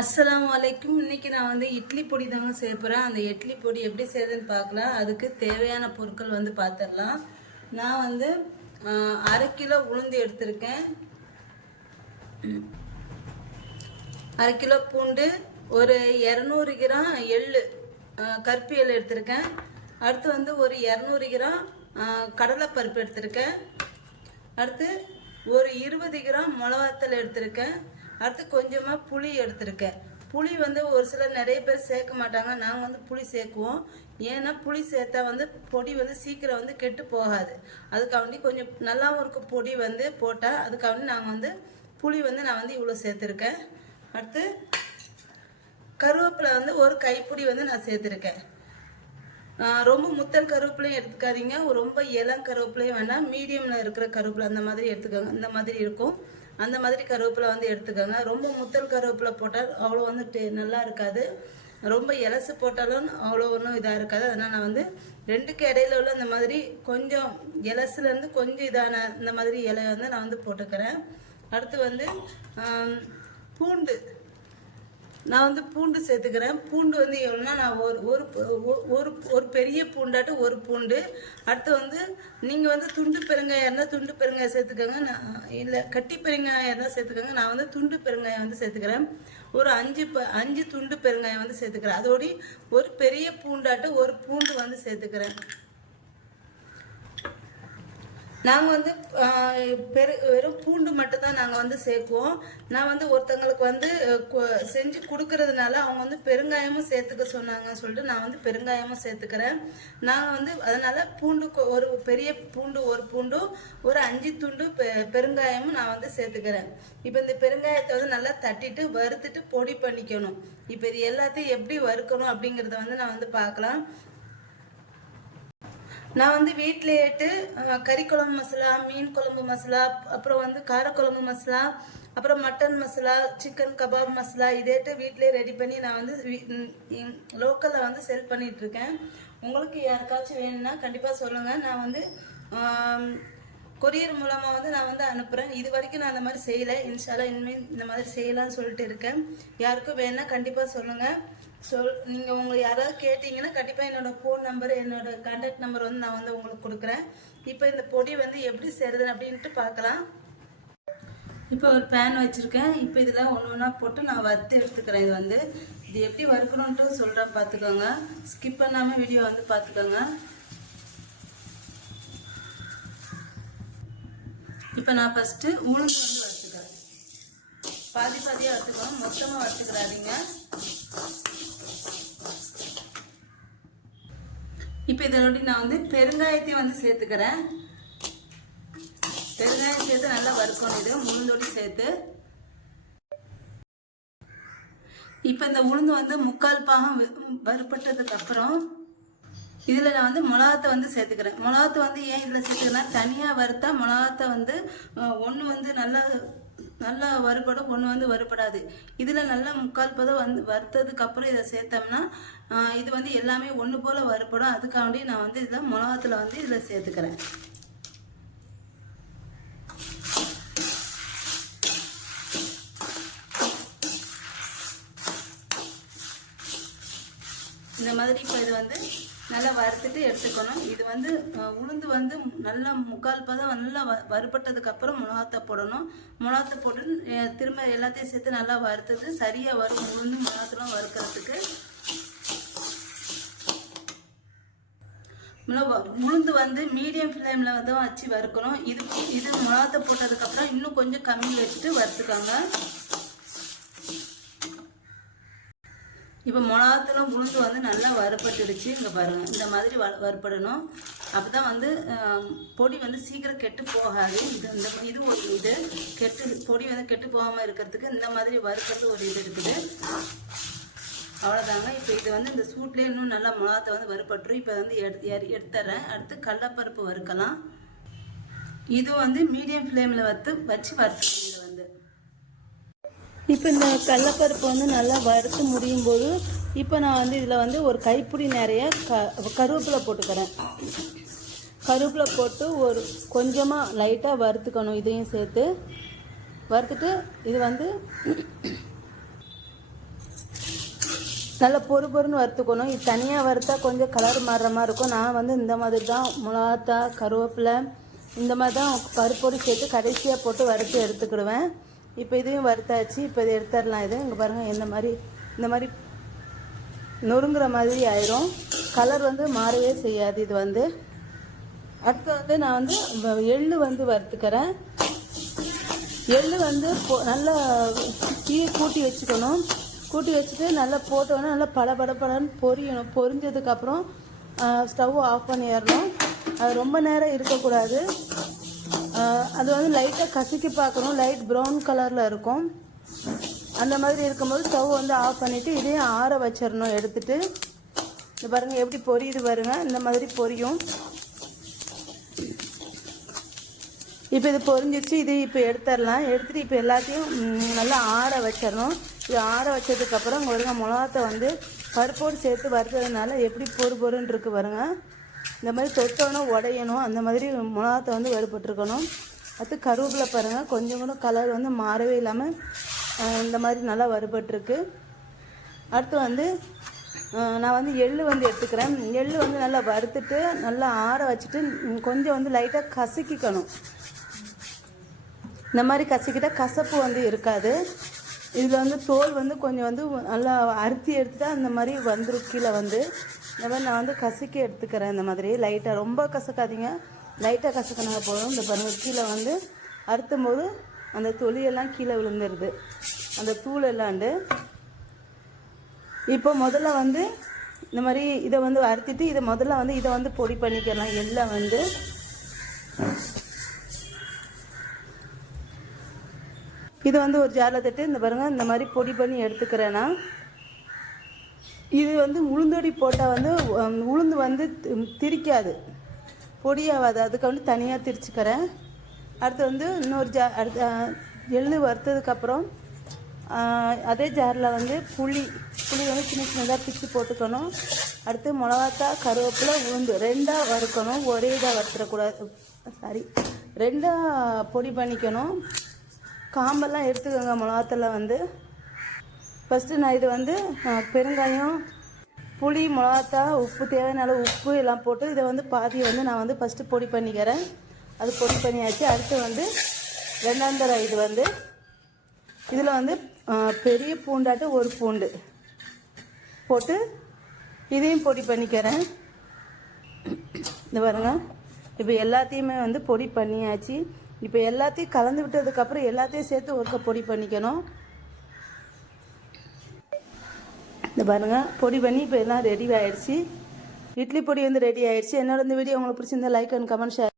அஸ்லாம் வலைக்கும் இன்னைக்கு நான் வந்து இட்லி பொடி தாங்க செய்ய போகிறேன் அந்த இட்லி பொடி எப்படி செய்யுதுன்னு பார்க்கலாம். அதுக்கு தேவையான பொருட்கள் வந்து பார்த்துடலாம். நான் வந்து அரை கிலோ உளுந்து எடுத்திருக்கேன். அரை கிலோ பூண்டு ஒரு இரநூறு கிராம் எள்ளு கருப்பி கருப்பு எடுத்திருக்கேன். அடுத்து வந்து ஒரு இரநூறு கிராம் கடலைப்பருப்பு எடுத்திருக்கேன். அடுத்து ஒரு இருபது கிராம் மிளகாத்தல் எடுத்திருக்கேன். அடுத்து கொஞ்சமாக புளி எடுத்திருக்கேன். புளி வந்து ஒரு சிலர் நிறைய பேர் சேர்க்க மாட்டாங்க. நாங்கள் வந்து புளி சேர்க்குவோம். ஏன்னா புளி சேர்த்தா வந்து பொடி வந்து சீக்கிரம் வந்து கெட்டு போகாது. அதுக்காண்டி கொஞ்சம் நல்லாவும் இருக்கும் பொடி வந்து போட்டால் அதுக்காண்டி நாங்கள் வந்து புளி வந்து நான் வந்து இவ்வளோ சேர்த்துருக்கேன். அடுத்து கருவேப்பிலை வந்து ஒரு கைப்பிடி வந்து நான் சேர்த்துருக்கேன். ரொம்ப முத்தல் கருவேப்பிலையும் எடுத்துக்காதீங்க. ரொம்ப இளம் கருவேப்பிலையும் வேண்டாம் மீடியமில் இருக்கிற கருவேப்பிலை அந்த மாதிரி எடுத்துக்கோங்க. இந்த மாதிரி இருக்கும். அந்த மாதிரி கருவேப்பிலை வந்து எடுத்துக்கோங்க. ரொம்ப முத்தல் கருவேப்பிலை போட்டால் அவ்வளோ வந்து டே நல்லா இருக்காது. ரொம்ப இலசு போட்டாலும் அவ்வளோ ஒன்றும் இதாக இருக்காது. அதனால் நான் வந்து ரெண்டுக்கு இடையில உள்ள இந்த மாதிரி கொஞ்சம் இலசுலேருந்து கொஞ்சம் இதான இந்த மாதிரி இலையை வந்து நான் வந்து போட்டுக்கிறேன். அடுத்து வந்து பூண்டு. நான் வந்து பூண்டு சேர்த்துக்கிறேன். பூண்டு வந்து எவ்வளோனா நான் ஒரு ஒரு ஒரு ஒரு பெரிய பூண்டாட்டு ஒரு பூண்டு. அடுத்து வந்து நீங்கள் வந்து துண்டு பெருங்காயம் இருந்தால் துண்டு பெருங்காயம் சேர்த்துக்கோங்க. நான் இல்லை கட்டி பெருங்காயம் இருந்தால் சேர்த்துக்கோங்க. நான் வந்து துண்டு பெருங்காயம் வந்து சேர்த்துக்கிறேன். ஒரு அஞ்சு ப அஞ்சு துண்டு பெருங்காயம் வந்து சேர்த்துக்கிறேன். அதோடி ஒரு பெரிய பூண்டாட்டு ஒரு பூண்டு வந்து சேர்த்துக்கிறேன். நாங்கள் வந்து பெரு வெறும் பூண்டு மட்டும் தான் நாங்கள் வந்து சேர்க்குவோம். நான் வந்து ஒருத்தங்களுக்கு வந்து கொ- செஞ்சு கொடுக்கறதுனால அவங்க வந்து பெருங்காயமும் சேர்த்துக்க சொன்னாங்க சொல்லிட்டு நான் வந்து பெருங்காயமும் சேர்த்துக்கிறேன். நாங்கள் வந்து அதனால் பூண்டு ஒரு பெரிய பூண்டு ஒரு பூண்டும் ஒரு அஞ்சு துண்டு பெ- பெருங்காயமும் நான் வந்து சேர்த்துக்கிறேன். இப்போ இந்த பெருங்காயத்தை வந்து நல்லா தட்டிட்டு வறுத்துட்டு பொடி பண்ணிக்கணும். இப்போ இது எல்லாத்தையும் எப்படி வறுக்கணும் அப்படிங்கிறத வந்து நான் வந்து பார்க்கலாம். நான் வந்து வீட்டிலேட்டு கறி குழம்பு மசாலா மீன் குழம்பு மசாலா அப்புறம் வந்து காரக்குழம்பு மசாலா அப்புறம் mutton masala chicken kebab masala இதேட்டு வீட்டிலே ரெடி பண்ணி நான் வந்து லோக்கலில் வந்து செல் பண்ணிகிட்ருக்கேன் இருக்கேன். உங்களுக்கு யாருக்காச்சும் வேணும்னா கண்டிப்பாக சொல்லுங்கள் நான் வந்து கொரியர் மூலமாக வந்து நான் வந்து அனுப்புகிறேன் இது வரைக்கும் நான் அந்த மாதிரி செய்யலை. இன்ஷால்லா இனிமேல் இந்த மாதிரி செய்யலாம்னு சொல்லிட்டு இருக்கேன். யாருக்கும் வேணா கண்டிப்பாக சொல்லுங்கள் சொல் நீங்கள் உங்களை யாராவது கேட்டிங்கன்னா கண்டிப்பாக என்னோட ஃபோன் நம்பர் என்னோடய கான்டாக்ட் நம்பர் வந்து நான் வந்து உங்களுக்கு கொடுக்குறேன். இப்போ இந்த பொடி வந்து எப்படி செய்கிறது அப்படின்ட்டு பார்க்கலாம். இப்போ ஒரு பேன் வச்சுருக்கேன். இப்போ இதில் ஒன்று ஒன்றா போட்டு நான் வறுத்து எடுத்துக்கிறேன் இது வந்து. இது எப்படி வறுக்கணுன்ட்டு சொல்கிறேன் பார்த்துக்கோங்க. ஸ்கிப் பண்ணாமல் வீடியோ வந்து பார்த்துக்கோங்க. இப்போ நான் ஃபஸ்ட்டு உளுந்து வறுத்துக்கிறேன் பாதி பாதியாக வறுத்துக்கணும் மொத்தமாக வறுத்துக்கிறாதீங்க இப்போ இதோட நான் வந்து பெருங்காயத்தையும் வந்து சேர்த்துக்கிறேன். பெருங்காயம் சேர்த்து நல்லா வறுக்கணும். இது உளுந்தோடு சேர்த்து. இப்போ இந்த உளுந்து வந்து முக்கால் பாகம் வ- அப்புறம் இதில் நான் வந்து மிளகாத்தை வந்து சேர்த்துக்கிறேன். மிளகாத்தை வந்து ஏன் இதில் சேர்த்துக்கிறேன்னா தனியாக வறுத்தா மிளகாத்தை வந்து ஒன்று வந்து நல்லா நல்லா வறுபடும் ஒன்று வந்து வறுபடாது. இதில் நல்லா முக்கால் பதம் வந்து வறுத்ததுக்கு அப்புறம் இதை சேர்த்தோம்னா இது வந்து எல்லாமே ஒன்று போல் வறுபடும். அதுக்காண்டி நான் வந்து இதில் மிளகாத்தில் வந்து இதில் சேர்த்துக்கிறேன். இந்த மாதிரி இப்போ இது வந்து நல்லா வறுத்துட்டு எடுத்துக்கணும். இது வந்து உளுந்து வந்து நல்லா முக்கால் பதம் நல்லா வ வறுபட்டதுக்கப்புறம் மிளகாத்தை போடணும். மிளகாத்தை போட்டு திரும்ப எல்லாத்தையும் சேர்த்து நல்லா வறுத்தது சரியாக வரும் உளுந்து மிளகாத்தெல்லாம் வறுக்கிறதுக்கு உளுந்து வந்து மீடியம் ஃப்ளேமில் வந்து வச்சு வறுக்கணும். இது இது மிளகாத்தை போட்டதுக்கப்புறம் இன்னும் கொஞ்சம் கம்மி வச்சுட்டு வறுத்துக்கோங்க. இப்போ மிளகாத்தெல்லாம் உளுந்து வந்து நல்லா வறுபட்டுடுச்சு. இங்கே பாருங்கள் இந்த மாதிரி வ வறுபடணும். அப்போ தான் வந்து பொடி வந்து சீக்கிரம் கெட்டு போகாது. இது இந்த இது ஒரு இது. கெட்டு பொடி வந்து கெட்டு போகாமல் இருக்கிறதுக்கு இந்த மாதிரி வறுக்கிறது ஒரு இது இருக்குது. அவ்வளோதாங்க இப்போ இது வந்து இந்த சூட்லேயே இன்னும் நல்லா மிளகாத்தை வந்து வறுப்பட்டுரும் இப்போ வந்து எடுத்து எடு- எடுத்துறேன். அடுத்து கடலப்பருப்பு வறுக்கலாம். இது வந்து மீடியம் ஃப்ளேமில் வறுத்து வச்சு வறுத்து இப்போ இந்த கடலப்பருப்பு வந்து நல்லா வறுத்து முடியும் போது இப்போ நான் வந்து இதில் வந்து ஒரு கைப்பிடி நிறைய க கருவேப்பிலை போட்டுக்கிறேன். கருவேப்பிலை போட்டு ஒரு கொஞ்சமாக லைட்டாக வறுத்துக்கணும் இதையும் சேர்த்து. வறுத்துட்டு இது வந்து நல்லா பொறு பொறுன்னு வறுத்துக்கணும். இது தனியாக வறுத்தா கொஞ்சம் கலர் மாறுற மாதிரி இருக்கும். நான் வந்து இந்த மாதிரி தான் மிளகாத்தா கருவேப்பிலை இந்த மாதிரி தான் பருப்பொடி சேர்த்து கடைசியாக போட்டு வறுத்து எடுத்துக்கிடுவேன். இப்போ இதையும் வறுத்தாச்சு இப்போ இதை எடுத்துடலாம். இது இங்கே பாருங்கள் இந்த மாதிரி இந்த மாதிரி நொறுங்குற மாதிரி ஆயிரும். கலர் வந்து மாறவே செய்யாது இது வந்து. அடுத்து வந்து நான் வந்து எள்ளு வந்து வறுத்துக்கிறேன். எள்ளு வந்து பொ- நல்லா தீ கூட்டி வச்சுக்கணும். கூட்டி வச்சுட்டு நல்லா போட்டோன்னா நல்லா பட பொரியணும். பொரிஞ்சதுக்கப்புறம் ஸ்டவ் ஆஃப் பண்ணிடணும். அது ரொம்ப நேரம் இருக்கக்கூடாது. அது வந்து லைட்டாக கசக்கி பார்க்கணும். லைட் ப்ரௌன் கலரில் இருக்கும். அந்த மாதிரி இருக்கும்போது ஸ்டவ் வந்து ஆஃப் பண்ணிவிட்டு இதையும் ஆற வச்சிடணும் எடுத்துகிட்டு இது பாருங்கள் எப்படி பொரியுது பாருங்க. இந்த மாதிரி பொரியும். இப்போ இது பொரிஞ்சிச்சு இது இப்போ எடுத்துடலாம். எடுத்துகிட்டு இப்போ எல்லாத்தையும் நல்லா ஆற வச்சிடணும். இது ஆற வச்சதுக்கப்புறம் ஒருங்க மிளகாத்த மிளகாத்தை வந்து பருப்போடு சேர்த்து வறுத்ததுனால எப்படி பொறு பொருன்னு இருக்குது பாருங்கள் இந்த மாதிரி தொட்டோன்னா உடையணும். அந்த மாதிரி மிளகாத்தை வந்து வறுபட்டுருக்கணும். அடுத்து கருவேப்பிலை பாருங்கள் கொஞ்சம் கூட கலர் வந்து மாறவே இல்லாமல் இந்த மாதிரி நல்லா வறுபட்டுருக்கு. அடுத்து வந்து நான் வந்து எள் வந்து எடுத்துக்கிறேன். எள் வந்து நல்லா வறுத்துட்டு நல்லா ஆற வச்சுட்டு கொஞ்சம் வந்து லைட்டாக கசக்கிக்கணும். இந்த மாதிரி கசக்கிட்டால் கசப்பு வந்து இருக்காது. இதில் வந்து தோல் வந்து கொஞ்சம் வந்து நல்லா அறுத்தி எடுத்துட்டால் அந்த மாதிரி வந்துடும் கீழே வந்து. இந்த மாதிரி நான் வந்து கசக்கி எடுத்துக்கிறேன் இந்த மாதிரி. லைட்டாக ரொம்ப கசக்காதீங்க. லைட்டாக கசக்கினா போதும். இந்த பாருங்கள் கீழே வந்து அறுத்தும் போது அந்த தொழியெல்லாம் கீழே விழுந்துருது. அந்த தூள் எல்லாண்டு இப்போ முதல்ல வந்து இந்த மாதிரி இதை வந்து அறுத்திட்டு இதை முதல்ல வந்து இதை வந்து பொடி பண்ணிக்கலாம். எல்லாம் வந்து இதை வந்து ஒரு ஜாரில் தட்டு. இந்த பாருங்க இந்த மாதிரி பொடி பண்ணி எடுத்துக்கிறேன்னா இது வந்து உளுந்தொடி போட்டால் வந்து உளுந்து வந்து திரிக்காது. பொடியாகாது அதுக்கு வந்து தனியாக திரிச்சுக்கிறேன். அடுத்து வந்து இன்னொரு ஜா அடுத்த எள்ளு வறுத்ததுக்கப்புறம் அதே ஜாரில் வந்து புளி புளி வந்து சின்ன சின்னதாக பிச்சு போட்டுக்கணும். அடுத்து மிளகாத்தா கருவேப்பிலை உளுந்து ரெண்டாக வறுக்கணும். ஒரே இதாக வறுத்துடக்கூடாது. சாரி ரெண்டாக பொடி பண்ணிக்கணும். காம்பெல்லாம் எடுத்துக்கோங்க மிளகாத்துல வந்து. ஃபஸ்ட்டு நான் இது வந்து பெருங்காயம் புளி மிளகாத்தா உப்பு தேவையான அளவு உப்பு எல்லாம் போட்டு இதை வந்து பாதி வந்து நான் வந்து ஃபஸ்ட்டு பொடி பண்ணிக்கிறேன். அது பொடி பண்ணியாச்சு. அடுத்து வந்து ரெண்டாம் தர இது வந்து இதில் வந்து பெரிய பூண்டாட்டு ஒரு பூண்டு போட்டு இதையும் பொடி பண்ணிக்கிறேன். இந்த பாருங்க. இப்போ எல்லாத்தையுமே வந்து பொடி பண்ணியாச்சு. இப்போ எல்லாத்தையும் கலந்து விட்டதுக்கப்புறம் எல்லாத்தையும் சேர்த்து ஒருக்க பொடி பண்ணிக்கணும். இந்த பாருங்கள் பொடி பண்ணி இப்போ எல்லாம் ரெடி ஆகிடுச்சி இட்லி பொடி வந்து ரெடி ஆகிடுச்சி என்னோட இந்த வீடியோ உங்களுக்கு பிடிச்சிருந்தா லைக் அண்ட் கமெண்ட் ஷேர்